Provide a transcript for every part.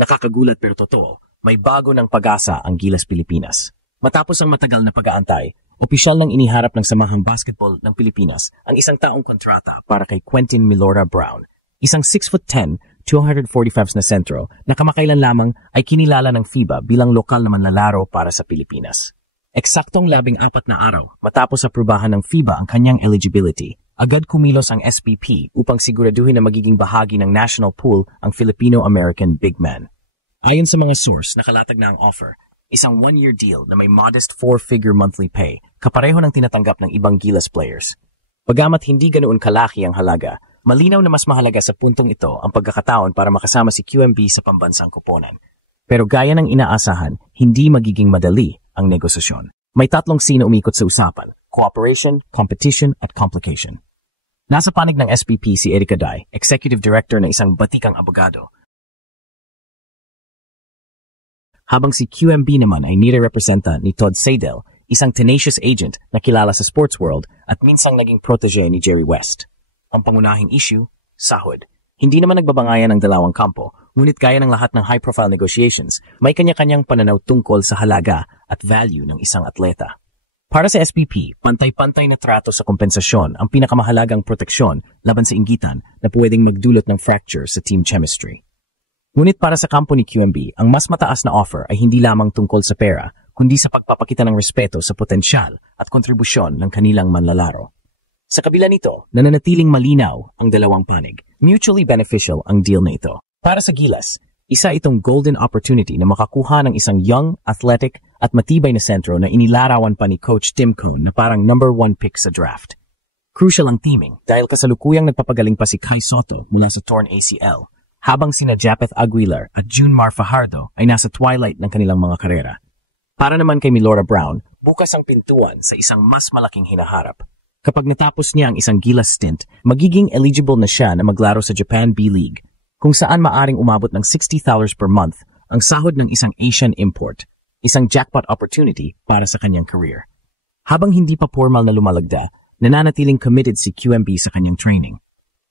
Nakakagulat pero totoo, may bago ng pag-asa ang Gilas Pilipinas. Matapos ang matagal na pag-aantay, opisyal nang iniharap ng Samahang Basketball ng Pilipinas ang isang taong kontrata para kay Quentin Milora Brown. Isang 6'10", 245 na sentro na kamakailan lamang ay kinilala ng FIBA bilang lokal na manlalaro para sa Pilipinas. Eksaktong 14 na araw matapos aprubahan ng FIBA ang kanyang eligibility, agad kumilos ang SPP upang siguraduhin na magiging bahagi ng national pool ang Filipino-American big man. Ayon sa mga source, nakalatag na ang offer, isang 1-year deal na may modest 4-figure monthly pay, kapareho ng tinatanggap ng ibang Gilas players. Bagamat hindi ganoon kalaki ang halaga, malinaw na mas mahalaga sa puntong ito ang pagkakataon para makasama si QMB sa pambansang koponan. Pero gaya ng inaasahan, hindi magiging madali ang negosasyon. May 3 scene umikot sa usapan: cooperation, competition, at complication. Nasa panig ng SPP si Erica Day, Executive Director ng isang batikang abogado, habang si QMB naman ay nire-representa ni Todd Seidel, isang tenacious agent na kilala sa sports world at minsang naging protege ni Jerry West. Ang pangunahing issue, sahod. Hindi naman nagbabangayan ang dalawang kampo, ngunit gaya ng lahat ng high-profile negotiations, may kanya-kanyang pananaw tungkol sa halaga at value ng isang atleta. Para sa SPP, pantay-pantay na trato sa kompensasyon ang pinakamahalagang proteksyon laban sa inggitan na pwedeng magdulot ng fracture sa team chemistry. Ngunit para sa kampo ni QMB, ang mas mataas na offer ay hindi lamang tungkol sa pera, kundi sa pagpapakita ng respeto sa potensyal at kontribusyon ng kanilang manlalaro. Sa kabila nito, nananatiling malinaw ang dalawang panig. Mutually beneficial ang deal na ito. Para sa Gilas, isa itong golden opportunity na makakuha ng isang young, athletic, at matibay na sentro na inilarawan pa ni Coach Tim Cone na parang number 1 pick sa draft. Crucial ang teaming dahil kasalukuyang nagpapagaling pa si Kai Soto mula sa torn ACL, habang sina Japeth Aguilar at Junmar Fajardo ay nasa twilight ng kanilang mga karera. Para naman kay Milora Brown, bukas ang pintuan sa isang mas malaking hinaharap. Kapag natapos niya ang isang Gilas stint, magiging eligible na siya na maglaro sa Japan B-League, kung saan maaring umabot ng $60,000 per month ang sahod ng isang Asian import, isang jackpot opportunity para sa kanyang career. Habang hindi pa formal na lumalagda, nananatiling committed si QMB sa kanyang training.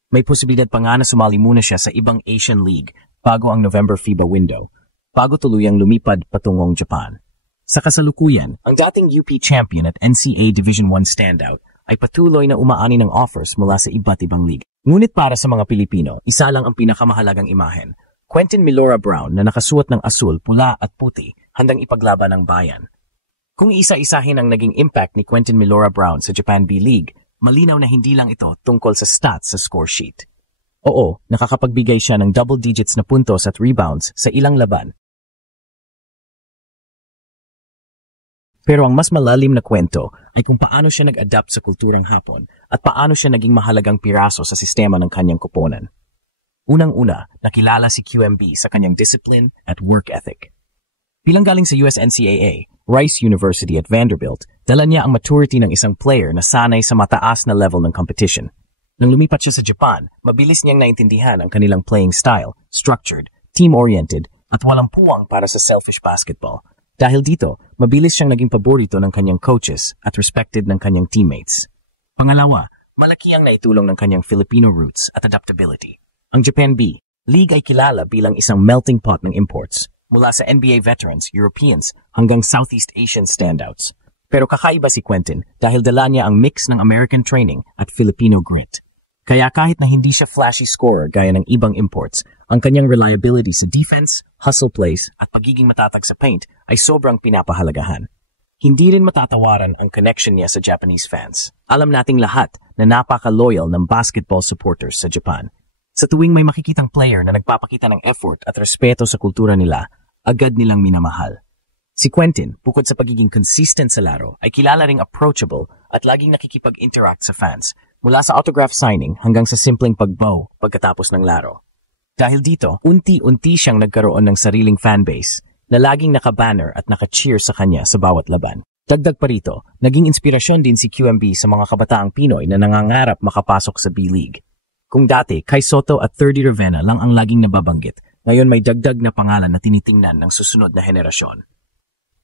May posibilidad pa nga na sumali muna siya sa ibang Asian League bago ang November FIBA window, bago tuluyang lumipad patungong Japan. Sa kasalukuyan, ang dating UP champion at NCAA Division I standout ay patuloy na umaani ng offers mula sa iba't ibang league. Ngunit para sa mga Pilipino, isa lang ang pinakamahalagang imahen: Quentin Milora Brown na nakasuot ng asul, pula at puti, handang ipaglaban ng bayan. Kung isa-isahin ang naging impact ni Quentin Milora Brown sa Japan B-League, malinaw na hindi lang ito tungkol sa stats sa score sheet. Oo, nakakapagbigay siya ng double digits na puntos at rebounds sa ilang laban. Pero ang mas malalim na kwento ay kung paano siya nag-adapt sa kulturang Hapon at paano siya naging mahalagang piraso sa sistema ng kanyang koponan. Unang-una, nakilala si QMB sa kanyang discipline at work ethic. Bilang galing sa US NCAA, Rice University at Vanderbilt, dala niya ang maturity ng isang player na sanay sa mataas na level ng competition. Nang lumipat siya sa Japan, mabilis niyang naintindihan ang kanilang playing style, structured, team-oriented, at walang puwang para sa selfish basketball. Dahil dito, mabilis siyang naging paborito ng kanyang coaches at respected ng kanyang teammates. Pangalawa, malaki ang naitulong ng kanyang Filipino roots at adaptability. Ang Japan B League ay kilala bilang isang melting pot ng imports, mula sa NBA veterans, Europeans, hanggang Southeast Asian standouts. Pero kakaiba si Quentin dahil dala niya ang mix ng American training at Filipino grit. Kaya kahit na hindi siya flashy scorer gaya ng ibang imports, ang kanyang reliability sa defense, hustle plays, at pagiging matatag sa paint ay sobrang pinapahalagahan. Hindi rin matatawaran ang connection niya sa Japanese fans. Alam nating lahat na napaka-loyal ng basketball supporters sa Japan. Sa tuwing may makikitang player na nagpapakita ng effort at respeto sa kultura nila, agad nilang minamahal. Si Quentin, bukod sa pagiging consistent sa laro, ay kilala ring approachable at laging nakikipag-interact sa fans, mula sa autograph signing hanggang sa simpleng pagbow pagkatapos ng laro. Dahil dito, unti-unti siyang nagkaroon ng sariling fanbase na laging naka-banner at naka-cheer sa kanya sa bawat laban. Dagdag pa rito, naging inspirasyon din si QMB sa mga kabataang Pinoy na nangangarap makapasok sa B-League. Kung dati, Kai Soto at 30 Ravenna lang ang laging nababanggit, ngayon may dagdag na pangalan na tinitingnan ng susunod na henerasyon.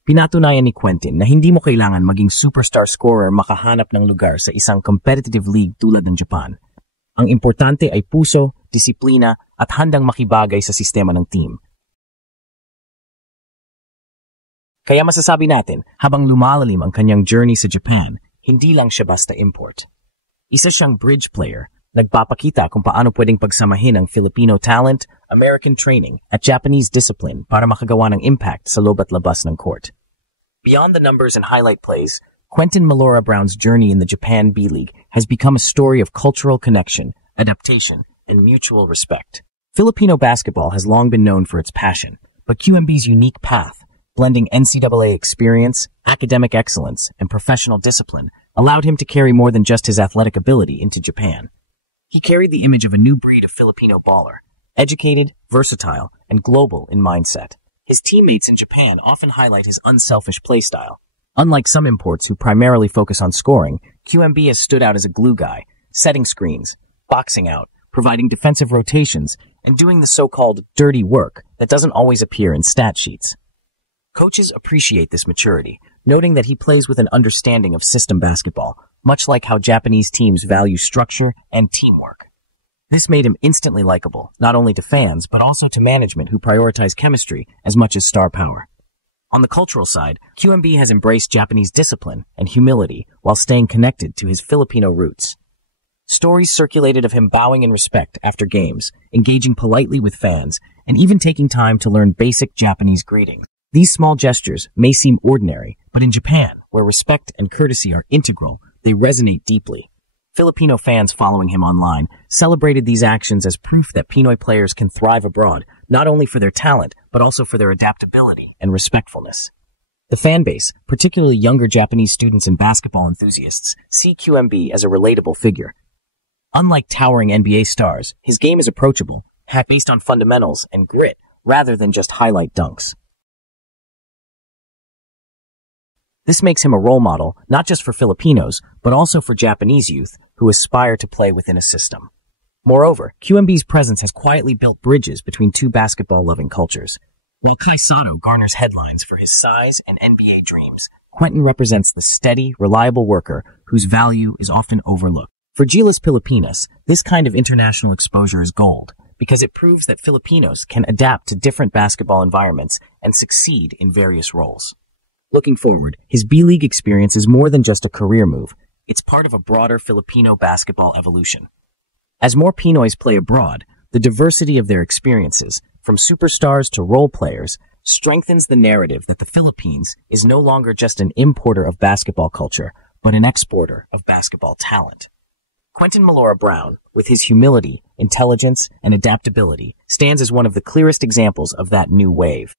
Pinatunayan ni Quentin na hindi mo kailangan maging superstar scorer makahanap ng lugar sa isang competitive league tulad ng Japan. Ang importante ay puso, disiplina at handang makibagay sa sistema ng team. Kaya masasabi natin, habang lumalalim ang kanyang journey sa Japan, hindi lang siya basta import. Isa siyang bridge player, nagpapakita kung paano pwedeng pagsamahin ang Filipino talent, American training, at Japanese discipline para makagawa ng impact sa loob at labas ng court. Beyond the numbers and highlight plays, Quentin Malora Brown's journey in the Japan B-League has become a story of cultural connection, adaptation, and mutual respect. Filipino basketball has long been known for its passion, but QMB's unique path, blending NCAA experience, academic excellence, and professional discipline, allowed him to carry more than just his athletic ability into Japan. He carried the image of a new breed of Filipino baller, educated, versatile, and global in mindset. His teammates in Japan often highlight his unselfish play style. Unlike some imports who primarily focus on scoring, QMB has stood out as a glue guy, setting screens, boxing out, providing defensive rotations, and doing the so-called dirty work that doesn't always appear in stat sheets. Coaches appreciate this maturity, noting that he plays with an understanding of system basketball, much like how Japanese teams value structure and teamwork. This made him instantly likable, not only to fans, but also to management who prioritize chemistry as much as star power. On the cultural side, QMB has embraced Japanese discipline and humility while staying connected to his Filipino roots. Stories circulated of him bowing in respect after games, engaging politely with fans, and even taking time to learn basic Japanese greetings. These small gestures may seem ordinary, but in Japan, where respect and courtesy are integral, they resonate deeply. Filipino fans following him online celebrated these actions as proof that Pinoy players can thrive abroad, not only for their talent, but also for their adaptability and respectfulness. The fan base, particularly younger Japanese students and basketball enthusiasts, see QMB as a relatable figure. Unlike towering NBA stars, his game is approachable, based on fundamentals and grit, rather than just highlight dunks. This makes him a role model, not just for Filipinos, but also for Japanese youth who aspire to play within a system. Moreover, QMB's presence has quietly built bridges between two basketball-loving cultures. While Kai Sato garners headlines for his size and NBA dreams, Quentin represents the steady, reliable worker whose value is often overlooked. For Gilas Pilipinas, this kind of international exposure is gold, because it proves that Filipinos can adapt to different basketball environments and succeed in various roles. Looking forward, his B-League experience is more than just a career move. It's part of a broader Filipino basketball evolution. As more Pinoys play abroad, the diversity of their experiences, from superstars to role players, strengthens the narrative that the Philippines is no longer just an importer of basketball culture, but an exporter of basketball talent. Quentin Malora Brown, with his humility, intelligence, and adaptability, stands as one of the clearest examples of that new wave.